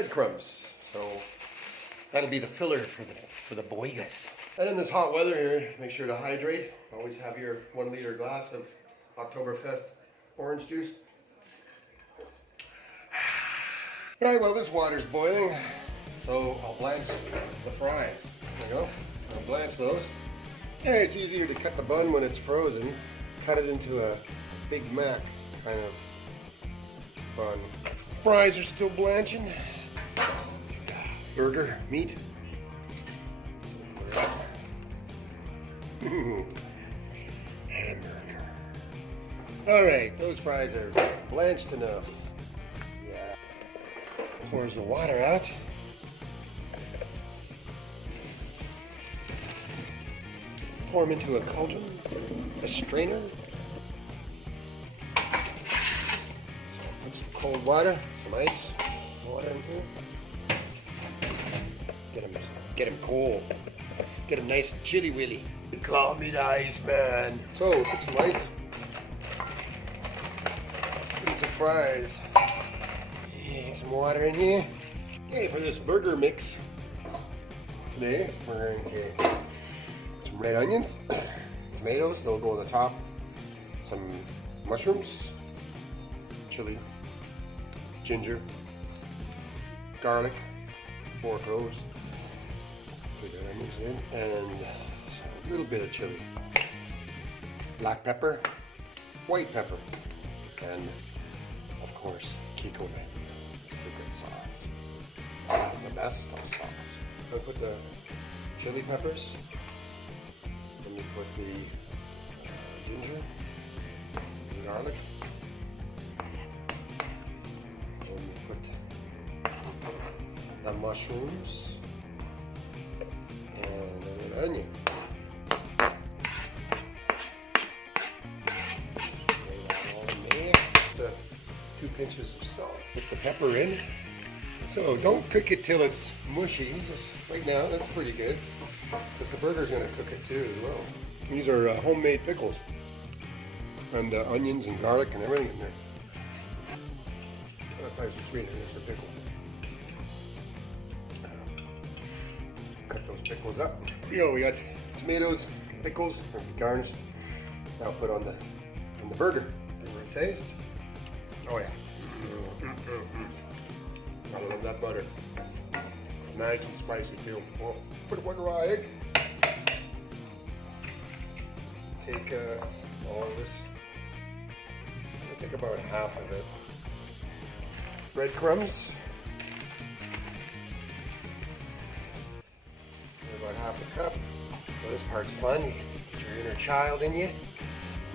breadcrumbs. So that'll be the filler for the boigas. And in this hot weather here, make sure to hydrate. Always have your 1 liter glass of Oktoberfest orange juice. Right, well, this water's boiling, so I'll blanch the fries. There you go. I'll blanch those. Yeah, it's easier to cut the bun when it's frozen. Cut it into a Big Mac kind of bun. Fries are still blanching. Burger, meat. Hamburger. All right, those fries are blanched enough. Yeah. Pours the water out. Pour them into a cauldron, a strainer. So put some cold water, some ice water in here. Get them cold. Get them nice and chilly willy. They call me the ice man. So put some ice. Put some fries. Get some water in here. Okay, for this burger mix today, we're going to get some red onions, tomatoes, they'll go on the top, some mushrooms, chili, ginger, garlic, 4 cloves, put that onions in, and a little bit of chili, black pepper, white pepper, and of course Keepin secret sauce, the best of sauce. I put the chili peppers. Then you put the ginger, the garlic, then you put the mushrooms and then an onion. Lay that all in there. The 2 pinches of salt. Put the pepper in. So don't cook it till it's mushy. Just right now, that's pretty good. Because the burger's going to cook it too as well. These are homemade pickles. And onions and garlic and everything in there. If I was sweetener, it's for pickles. Cut those pickles up. Here we go, we got tomatoes, pickles, garnish. Now put on the burger. Give it a taste. Oh yeah. I love that butter. Nice and spicy too. Oh, put 1 raw egg. Take all of this. I'm gonna take about half of it. Breadcrumbs. About half a cup. So this part's fun. You get your inner child in you.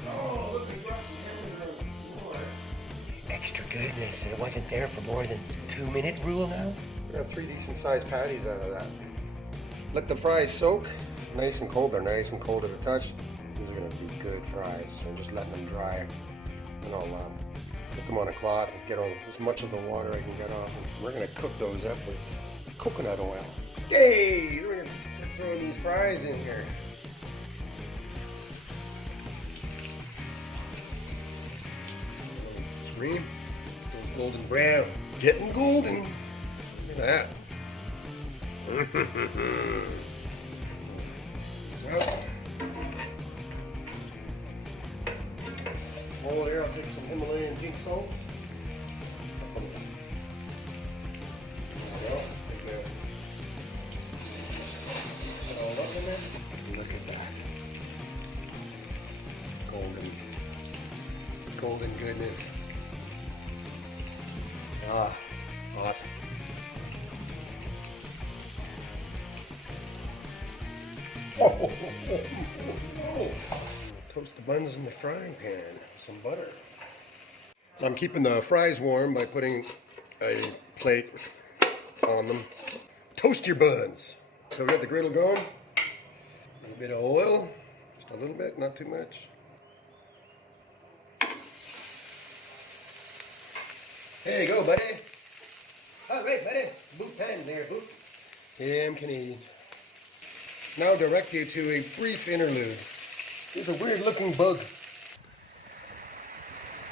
Oh, look, we brought some hamburger on the floor. Extra goodness. And it wasn't there for more than 2-minute rule now. We got 3 decent sized patties out of that. Let the fries soak. Nice and cold. They're nice and cold to the touch. These are going to be good fries. I'm just letting them dry. And I'll put them on a cloth and get as much of the water I can get off. And we're going to cook those up with coconut oil. Yay! We're going to start throwing these fries in here. Green, golden brown, getting golden. Look at that. Well, bowl here, I'll take some Himalayan pink salt. Well, put all up in there. Look at that. Golden goodness. Ah, awesome. Oh. Toast the buns in the frying pan with some butter. I'm keeping the fries warm by putting a plate on them. Toast your buns. So we got the griddle going. A little bit of oil, just a little bit, not too much. There you go, buddy. All right, buddy. Boot time there, boot. I'm Canadian. Now direct you to a brief interlude. There's a weird looking bug.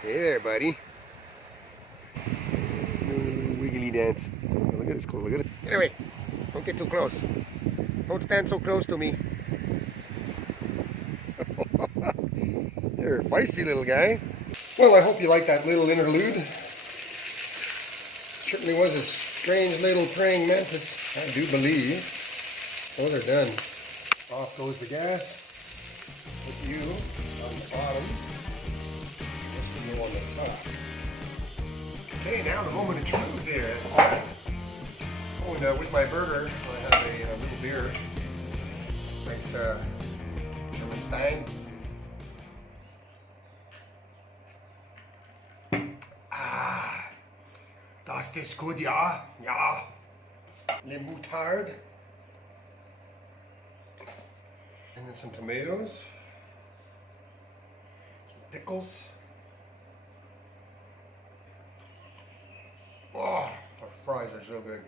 Hey there, buddy. Wiggly dance. Look at this cool, look at it. Anyway, don't get too close. Don't stand so close to me. You're a feisty little guy. Well, I hope you liked that little interlude. Certainly was a strange little praying mantis, I do believe. Those are done. Off goes the gas. With you on the bottom. With you on the top. Okay, now the moment of truth here. And with my burger, I have a little beer. Nice German Stein. Ah, das ist gut, ja, ja. Le moutarde. And then some tomatoes. Some pickles. Oh, the fries are so good.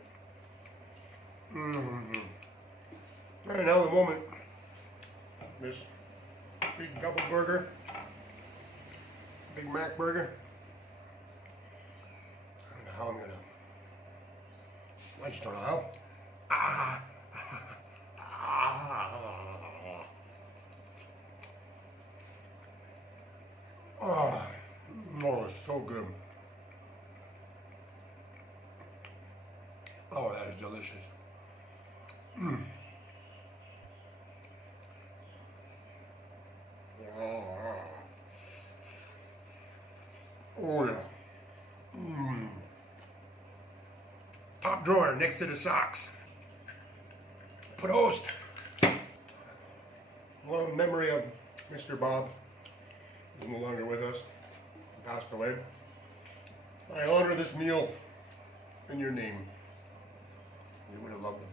Mm-hmm. And now the moment. This big double burger. Big Mac burger. I don't know how I'm gonna. I just don't know how. Ah. Oh, it's so good. Oh, that is delicious. Mm. Oh, yeah. Mm. Top drawer next to the socks. Prost. Long memory of Mr. Bob. He's no longer with us. He passed away. I honor this meal in your name. We would have loved him.